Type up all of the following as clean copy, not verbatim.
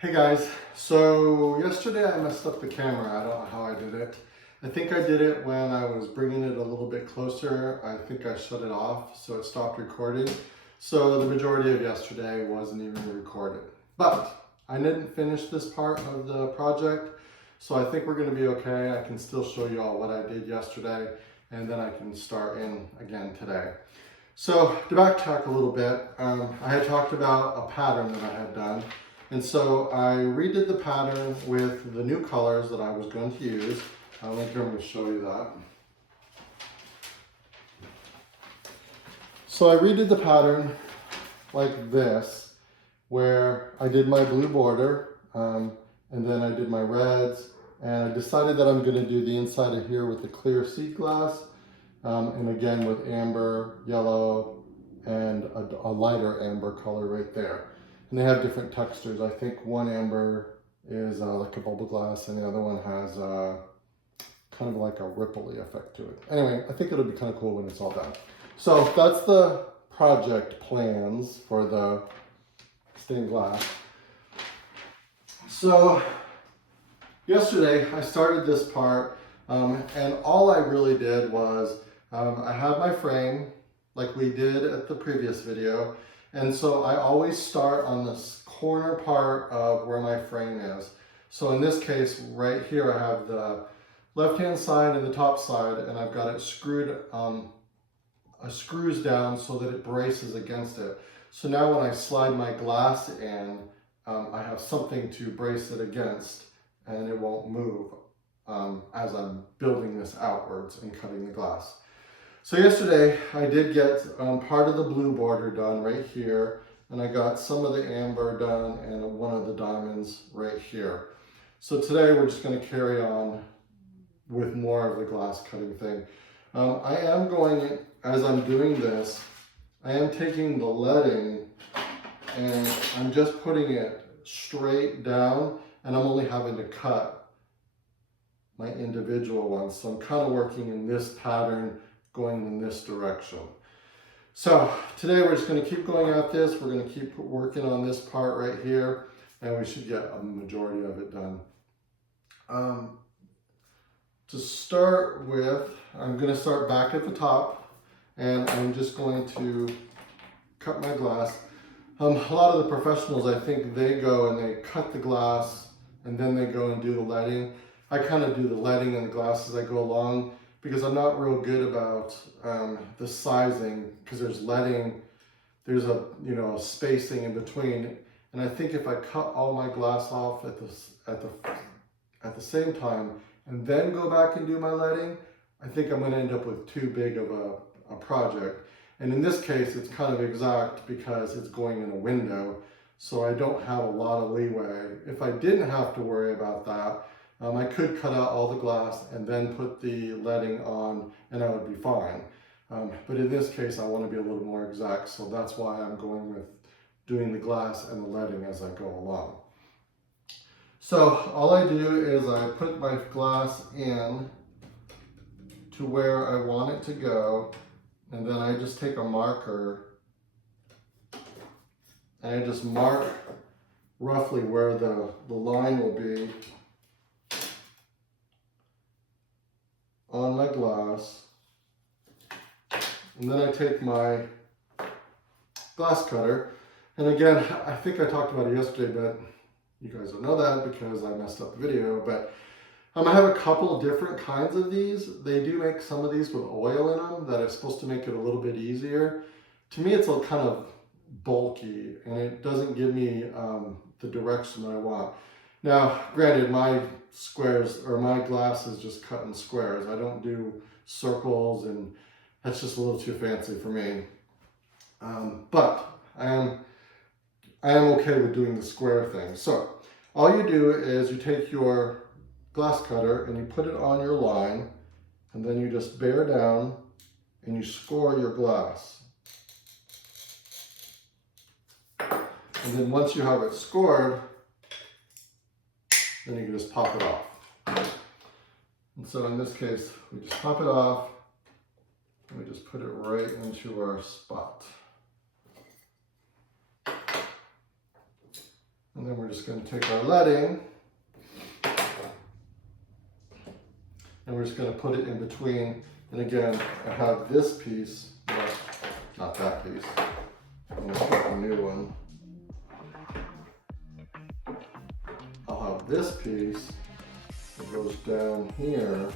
Hey guys, so yesterday I messed up the camera. I don't know how I did it. I think I did it when I was bringing it a little bit closer. I think I shut it off so it stopped recording. So the majority of yesterday wasn't even recorded. But I didn't finish this part of the project, so I think we're going to be okay. I can still show you all what I did yesterday, and then I can start in again today. So to backtrack a little bit, I had talked about a pattern that I had done. And so I redid the pattern with the new colors that I was going to use. I'm going to show you that. So I redid the pattern like this, where I did my blue border, and then I did my reds, and I decided that I'm going to do the inside of here with the clear seed glass, and again with amber, yellow, and a lighter amber color right there. And they have different textures. I think one amber is like a bubble glass, and the other one has kind of like a ripply effect to it. Anyway, I think it'll be kind of cool when it's all done. So that's the project plans for the stained glass. So yesterday I started this part, and all I really did was I had my frame like we did at the previous video. And so I always start on this corner part of where my frame is. So in this case, right here, I have the left-hand side and the top side, and I've got it screwed, screws down so that it braces against it. So now when I slide my glass in, I have something to brace it against, and it won't move as I'm building this outwards and cutting the glass. So yesterday I did get part of the blue border done right here, and I got some of the amber done and one of the diamonds right here. So today we're just going to carry on with more of the glass cutting thing. I am going, as I'm doing this, I am taking the leading and I'm just putting it straight down, and I'm only having to cut my individual ones. So I'm kind of working in this pattern, going in this direction. So today we're just going to keep going at this. We're going to keep working on this part right here, and we should get a majority of it done. To start with, I'm going to start back at the top, and I'm just going to cut my glass. A lot of the professionals, I think they go and they cut the glass and then they go and do the leading. I kind of do the leading and the glass as I go along, because I'm not real good about the sizing, because there's leading, there's a spacing in between, and I think if I cut all my glass off at the same time and then go back and do my leading, I think I'm going to end up with too big of a project. And in this case, it's kind of exact because it's going in a window, so I don't have a lot of leeway. If I didn't have to worry about that, I could cut out all the glass and then put the leading on, and I would be fine. But in this case, I want to be a little more exact, so that's why I'm going with doing the glass and the leading as I go along. So all I do is I put my glass in to where I want it to go, and then I just take a marker and I just mark roughly where the line will be on my glass, and then I take my glass cutter, and again, I think I talked about it yesterday, but you guys don't know that because I messed up the video, but I have a couple of different kinds of these. They do make some of these with oil in them that are supposed to make it a little bit easier. To me, it's a kind of bulky, and it doesn't give me the direction that I want. Now, granted, my squares, or my glass is just cut in squares. I don't do circles, and that's just a little too fancy for me. But I am okay with doing the square thing. So all you do is you take your glass cutter and you put it on your line, and then you just bear down and you score your glass. And then once you have it scored, then you can just pop it off. And so in this case, we just pop it off and we just put it right into our spot. And then we're just going to take our leading and we're just going to put it in between. And again, I have this piece, well, not that piece. I'm going to put a new one. I'll have this piece that goes down here.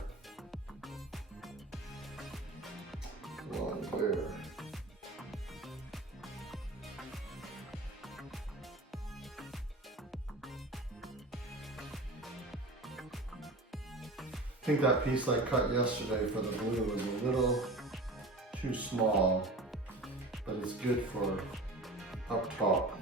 One there. I think that piece I cut yesterday for the blue was a little too small, but it's good for up top.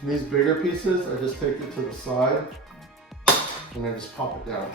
And these bigger pieces, I just take it to the side and I just pop it down.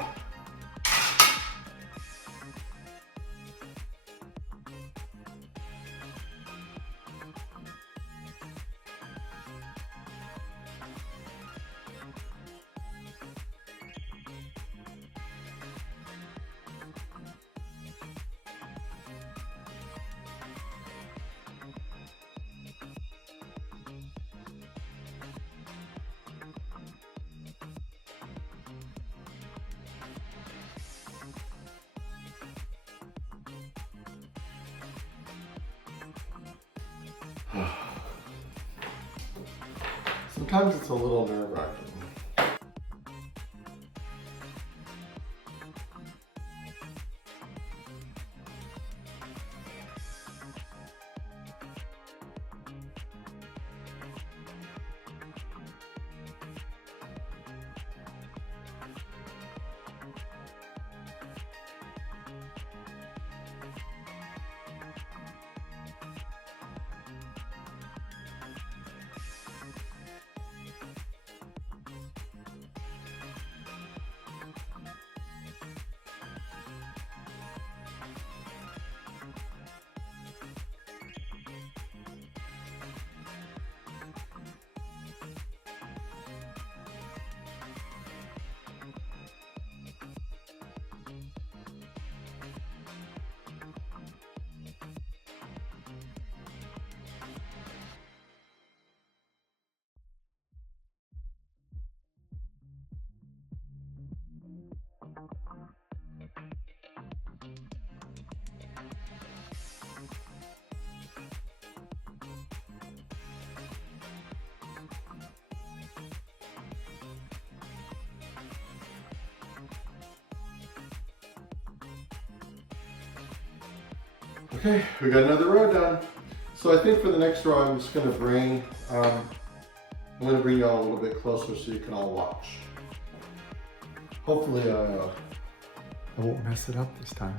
Sometimes it's a little nerve-wracking. Okay, we got another row done. So I think for the next row, I'm just going to bring, I'm going to bring y'all a little bit closer so you can all watch. Hopefully I won't mess it up this time.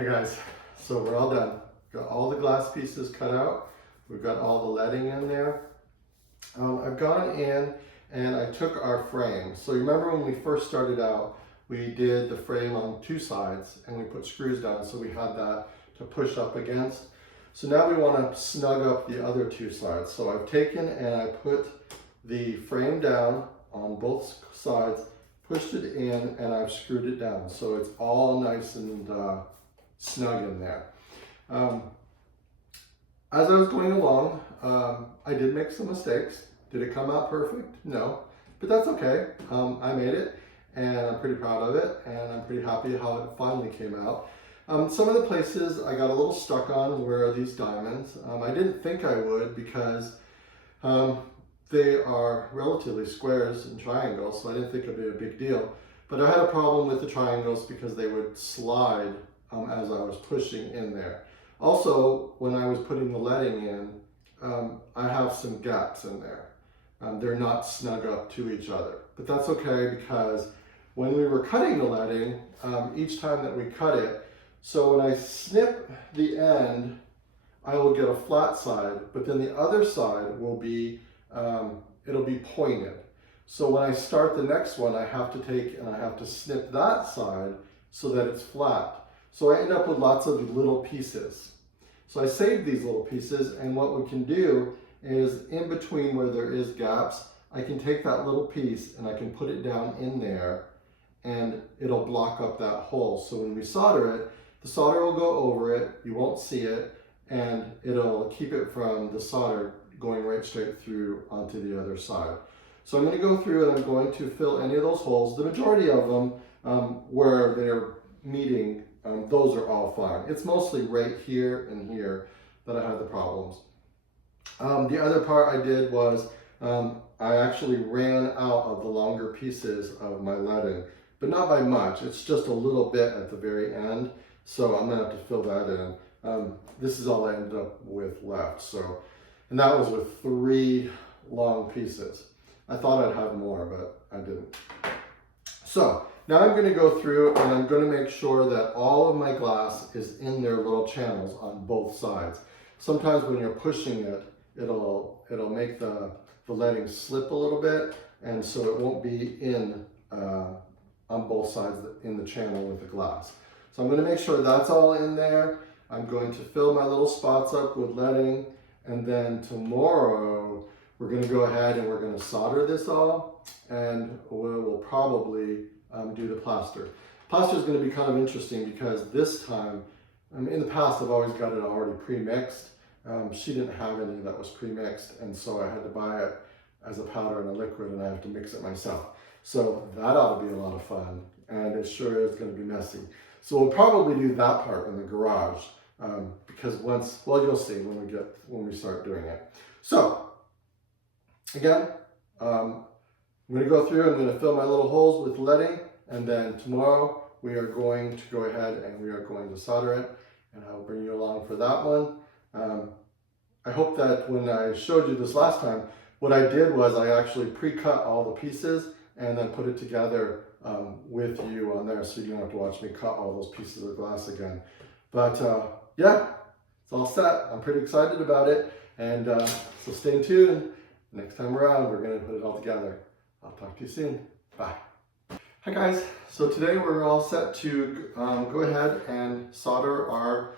Hi guys, so we're all done. Got all the glass pieces cut out. We've got all the leading in there. I've gone in and I took our frame. So you remember when we first started out, we did the frame on two sides and we put screws down, so we had that to push up against. So now we want to snug up the other two sides. So I've taken and I put the frame down on both sides, pushed it in, and I've screwed it down. So it's all nice and snug in there. As I was going along, I did make some mistakes. Did it come out perfect? No, but that's okay. I made it and I'm pretty proud of it, and I'm pretty happy how it finally came out. Some of the places I got a little stuck on were these diamonds. I didn't think I would because they are relatively squares and triangles, so I didn't think it'd be a big deal. But I had a problem with the triangles because they would slide as I was pushing in there. Also, when I was putting the leading in, I have some gaps in there. They're not snug up to each other, but that's okay because when we were cutting the leading, each time that we cut it, so when I snip the end, I will get a flat side, but then the other side will be, it'll be pointed. So when I start the next one, I have to take and I have to snip that side so that it's flat. So I end up with lots of little pieces. So I saved these little pieces, and what we can do is in between where there is gaps, I can take that little piece and I can put it down in there and it'll block up that hole. So when we solder it, the solder will go over it, you won't see it, and it'll keep it from the solder going right straight through onto the other side. So I'm going to go through and I'm going to fill any of those holes. The majority of them where they're meeting, those are all fine. It's mostly right here and here that I had the problems. The other part I did was I actually ran out of the longer pieces of my leading, but not by much. It's just a little bit at the very end, so I'm gonna have to fill that in. This is all I ended up with left. So, and that was with 3 long pieces. I thought I'd have more, but I didn't. So now I'm going to go through and I'm going to make sure that all of my glass is in their little channels on both sides. Sometimes when you're pushing it, it'll make the leading slip a little bit, and so it won't be in on both sides in the channel with the glass. So I'm going to make sure that's all in there. I'm going to fill my little spots up with leading, and then tomorrow we're going to go ahead and we're going to solder this all, and we'll probably do the plaster. Plaster is going to be kind of interesting because this time, in the past I've always got it already pre-mixed. She didn't have any that was pre-mixed, and so I had to buy it as a powder and a liquid, and I have to mix it myself. So that ought to be a lot of fun, and it sure is going to be messy. So we'll probably do that part in the garage because well, you'll see when we start doing it. So again, I'm going to go through, I'm going to fill my little holes with leading, and then tomorrow we are going to go ahead and we are going to solder it, and I'll bring you along for that one. I hope that when I showed you this last time, what I did was I actually pre-cut all the pieces and then put it together with you on there, so you don't have to watch me cut all those pieces of glass again. But yeah, it's all set. I'm pretty excited about it, and so stay tuned. Next time around, we're going to put it all together. I'll talk to you soon. Bye. Hi guys, so today we're all set to go ahead and solder our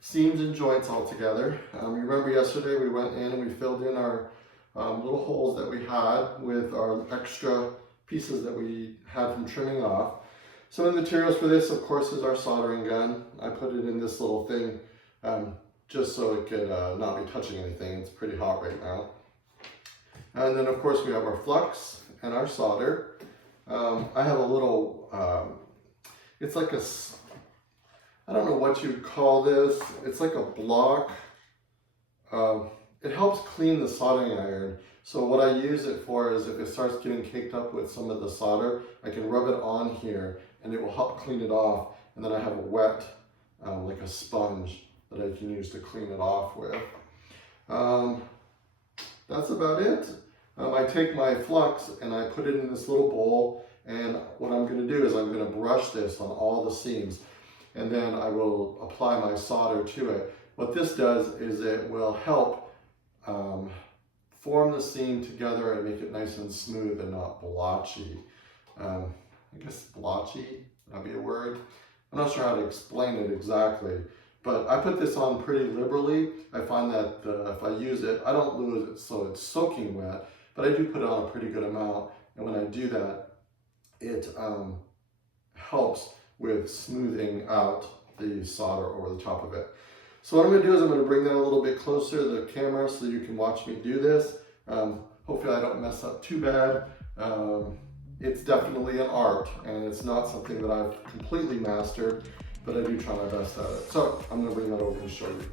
seams and joints all together. You remember yesterday we went in and we filled in our little holes that we had with our extra pieces that we had from trimming off. Some of the materials for this, of course, is our soldering gun. I put it in this little thing just so it could not be touching anything. It's pretty hot right now. And then of course we have our flux and our solder. I have a little, it's like I don't know what you'd call this. It's like a block. It helps clean the soldering iron. So what I use it for is if it starts getting caked up with some of the solder, I can rub it on here and it will help clean it off. And then I have a wet, like a sponge that I can use to clean it off with. That's about it. I take my flux and I put it in this little bowl, and what I'm going to do is I'm going to brush this on all the seams. and then I will apply my solder to it. What this does is it will help form the seam together and make it nice and smooth and not blotchy. I guess blotchy, would that be a word? I'm not sure how to explain it exactly, but I put this on pretty liberally. I find that if I use it, I don't lose it so it's soaking wet, but I do put it on a pretty good amount. And when I do that, it helps with smoothing out the solder over the top of it. So what I'm going to do is I'm going to bring that a little bit closer to the camera so you can watch me do this. Hopefully I don't mess up too bad. It's definitely an art, and it's not something that I've completely mastered, but I do try my best at it. So I'm going to bring that over and show you.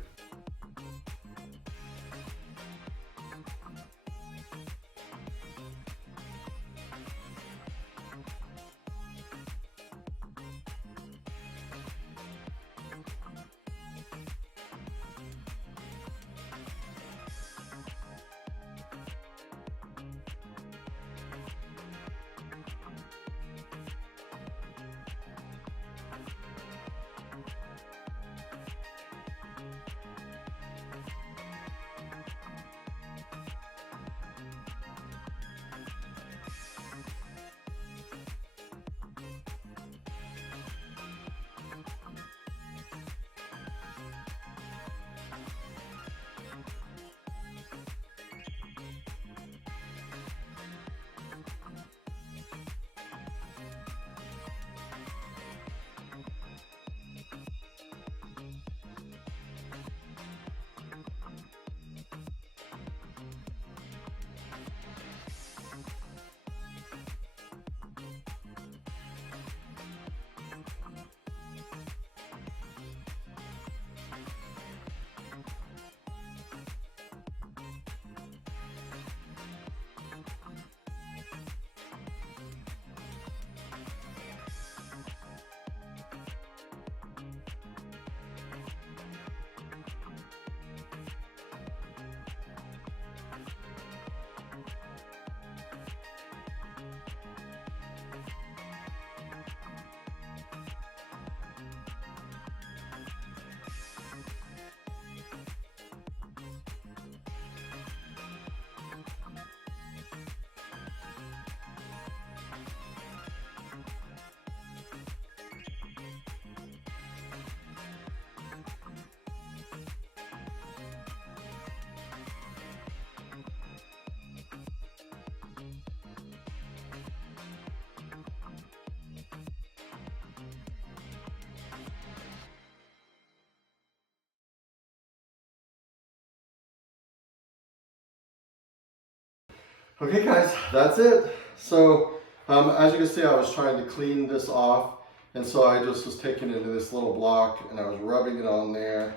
Okay guys, that's it. So as you can see, I was trying to clean this off, and so I just was taking it into this little block and I was rubbing it on there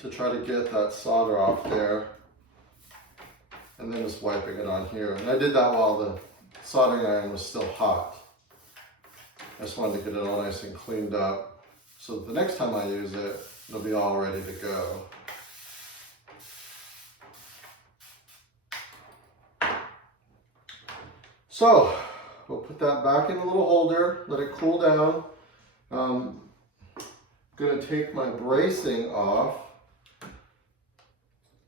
to try to get that solder off there, and then just wiping it on here. And I did that while the soldering iron was still hot. I just wanted to get it all nice and cleaned up so that the next time I use it, it'll be all ready to go. So we'll put that back in the little holder, let it cool down. I'm going to take my bracing off.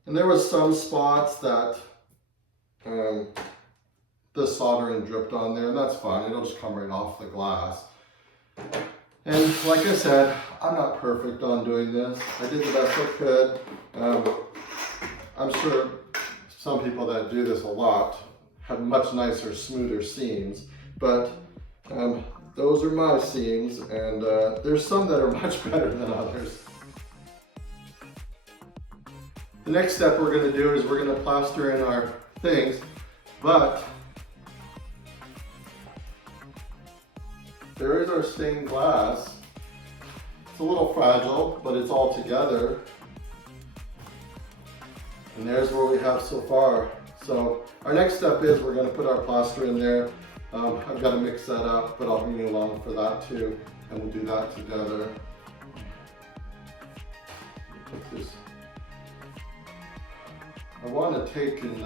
And there was some spots that the soldering dripped on there, and that's fine. It'll just come right off the glass. And like I said, I'm not perfect on doing this. I did the best I could. I'm sure some people that do this a lot have much nicer, smoother seams, but those are my seams, and there's some that are much better than others. The next step we're going to do is we're going to plaster in our things, but there is our stained glass. It's a little fragile, but it's all together. And there's what we have so far. So our next step is we're going to put our plaster in there. I've got to mix that up, but I'll bring you along for that too, and we'll do that together. Put this. I want to take and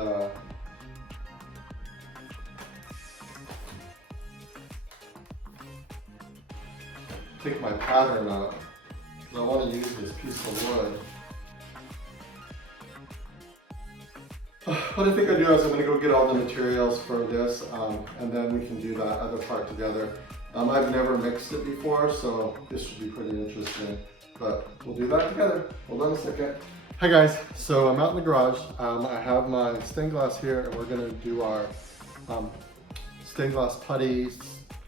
take my pattern up, because I want to use this piece of wood. What I think I do is I'm going to go get all the materials for this, and then we can do that other part together. I've never mixed it before, so this should be pretty interesting, but we'll do that together. Hold on a second. Hi guys, so I'm out in the garage. I have my stained glass here, and we're going to do our stained glass putty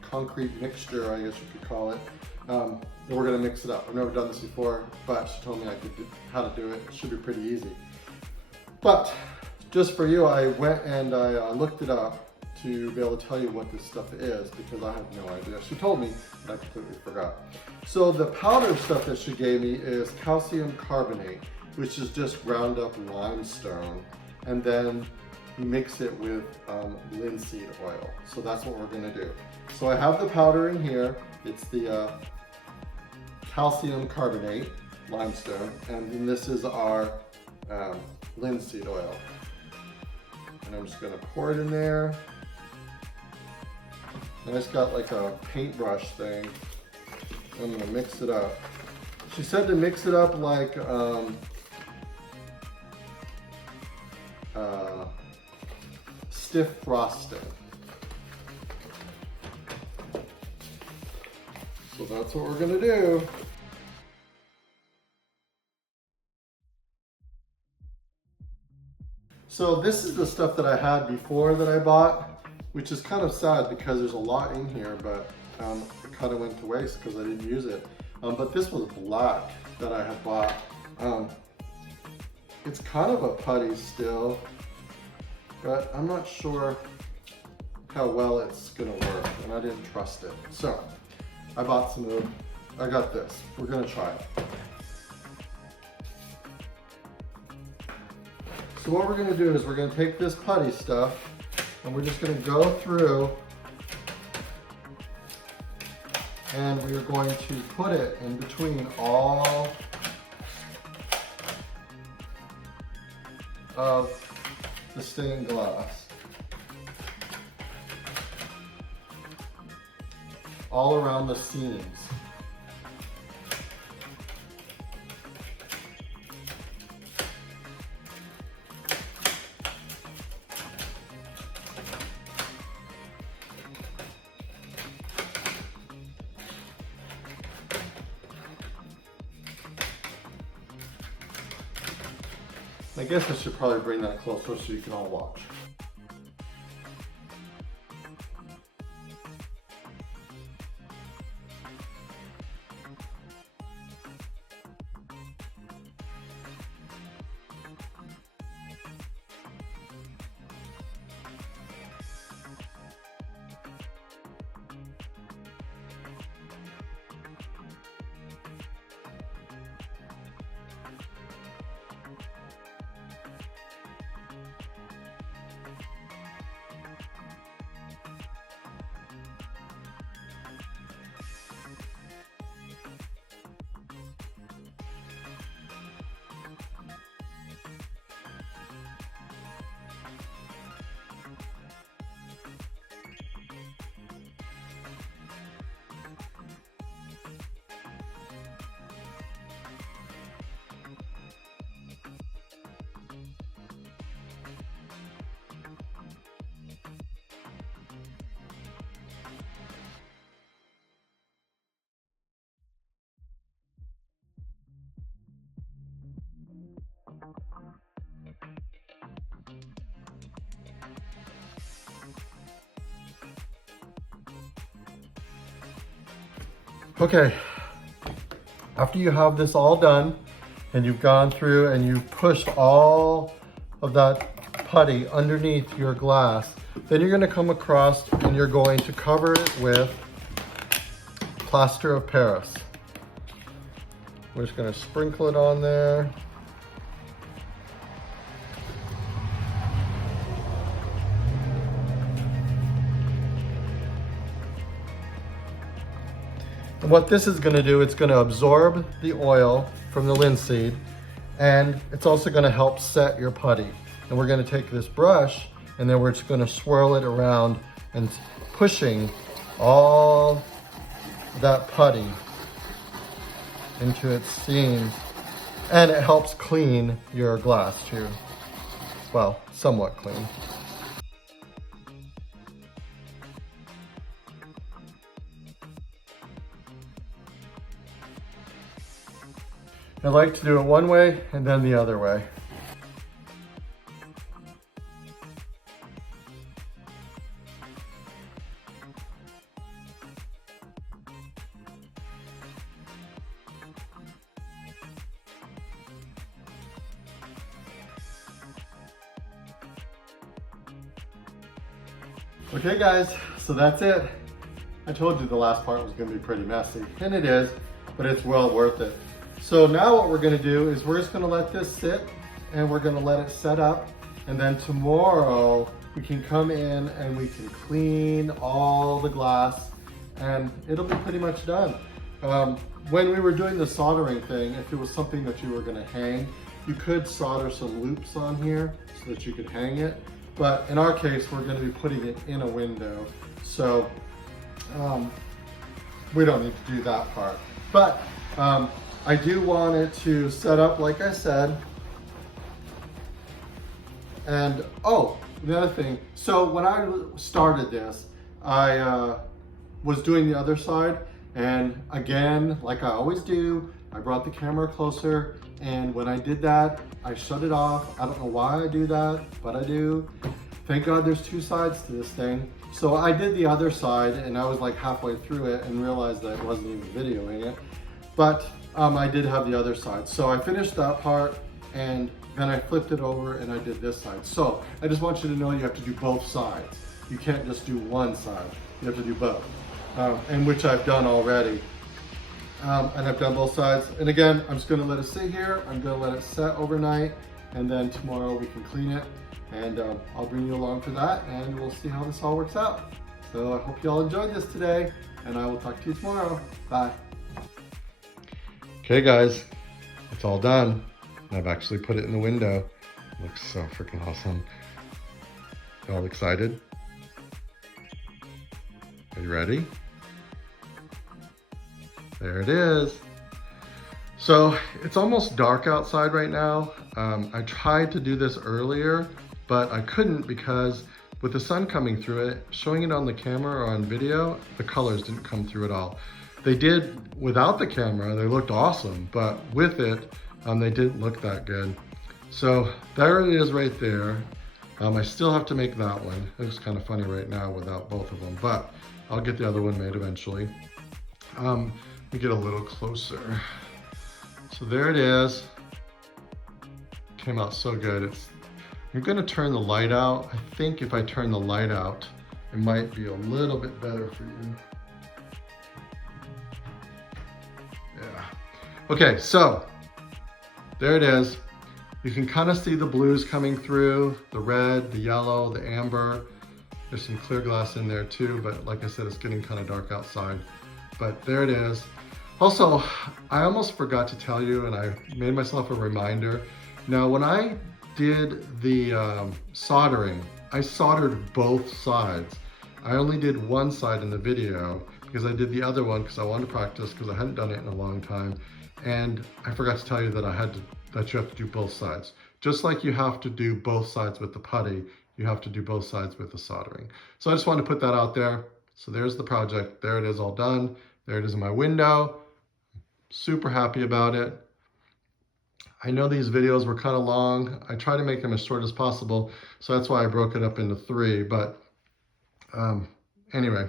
concrete mixture, I guess you could call it. And we're going to mix it up. I've never done this before, but she told me I could do how to do it. It should be pretty easy. But just for you, I went and I looked it up to be able to tell you what this stuff is, because I have no idea. She told me, but I completely forgot. So the powder stuff that she gave me is calcium carbonate, which is just ground up limestone, and then you mix it with linseed oil. So that's what we're gonna do. So I have the powder in here. It's the calcium carbonate limestone, and then this is our linseed oil. And I'm just gonna pour it in there. And it's got like a paintbrush thing. I'm gonna mix it up. She said to mix it up like stiff frosting. So that's what we're gonna do. So this is the stuff that I had before that I bought, which is kind of sad because there's a lot in here, but it kind of went to waste because I didn't use it. But this was black that I had bought. It's kind of a putty still, but I'm not sure how well it's gonna work, and I didn't trust it. So I bought some of, I got this. We're gonna try it. So what we're gonna do is we're gonna take this putty stuff and we're just gonna go through and we are going to put it in between all of the stained glass. All around the seams. I guess I should probably bring that closer so you can all watch. Okay, after you have this all done and you've gone through and you've pushed all of that putty underneath your glass, then you're going to come across and you're going to cover it with plaster of Paris. We're just going to sprinkle it on there. And what this is going to do, it's going to absorb the oil from the linseed, and it's also going to help set your putty. And we're going to take this brush and then we're just going to swirl it around and pushing all that putty into its seams. And it helps clean your glass too. Well, somewhat clean. I like to do it one way and then the other way. Okay guys, so that's it. I told you the last part was gonna be pretty messy, and it is, but it's well worth it. So now what we're gonna do is we're just gonna let this sit and we're gonna let it set up, and then tomorrow we can come in and we can clean all the glass and it'll be pretty much done. When we were doing the soldering thing, if it was something that you were gonna hang, you could solder some loops on here so that you could hang it. But in our case, we're gonna be putting it in a window. So we don't need to do that part. But I do want it to set up like I said. And oh, the other thing, so when I started this, I was doing the other side, and again, like I always do, I brought the camera closer, and when I did that, I shut it off. I don't know why I do that, but I do. Thank God there's two sides to this thing. So I did the other side, and I was like halfway through it and realized that I wasn't even videoing it. But I did have the other side. So I finished that part, and then I flipped it over and I did this side. So I just want you to know you have to do both sides. You can't just do one side. You have to do both, and which I've done already. And I've done both sides. And again, I'm just gonna let it sit here. I'm gonna let it set overnight, and then tomorrow we can clean it. And I'll bring you along for that, and we'll see how this all works out. So I hope you all enjoyed this today, and I will talk to you tomorrow. Bye. Okay guys, it's all done. I've actually put it in the window. It looks so freaking awesome. You all excited? Are you ready? There it is. So it's almost dark outside right now. I tried to do this earlier, but I couldn't because with the sun coming through it, showing it on the camera or on video, the colors didn't come through at all. They did without the camera, they looked awesome, but with it, they didn't look that good. So there it is right there. I still have to make that one. It looks kind of funny right now without both of them, but I'll get the other one made eventually. Let me get a little closer. So there it is. Came out so good. I'm gonna turn the light out. I think if I turn the light out, it might be a little bit better for you. Yeah. Okay, so there it is. You can kind of see the blues coming through, the red, the yellow, the amber. There's some clear glass in there too, but like I said, it's getting kind of dark outside. But there it is. Also, I almost forgot to tell you, and I made myself a reminder. Now, when I did the soldering, I soldered both sides. I only did one side in the video because I did the other one because I wanted to practice because I hadn't done it in a long time. And I forgot to tell you that you have to do both sides. Just like you have to do both sides with the putty, you have to do both sides with the soldering. So I just wanted to put that out there. So there's the project. There it is, all done. There it is in my window. Super happy about it. I know these videos were kind of long. I try to make them as short as possible, so that's why I broke it up into 3. But anyway,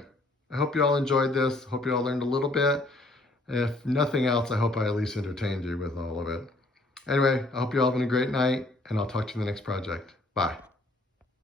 I hope you all enjoyed this. Hope you all learned a little bit. If nothing else, I hope I at least entertained you with all of it. Anyway, I hope you all having a great night, and I'll talk to you in the next project. Bye.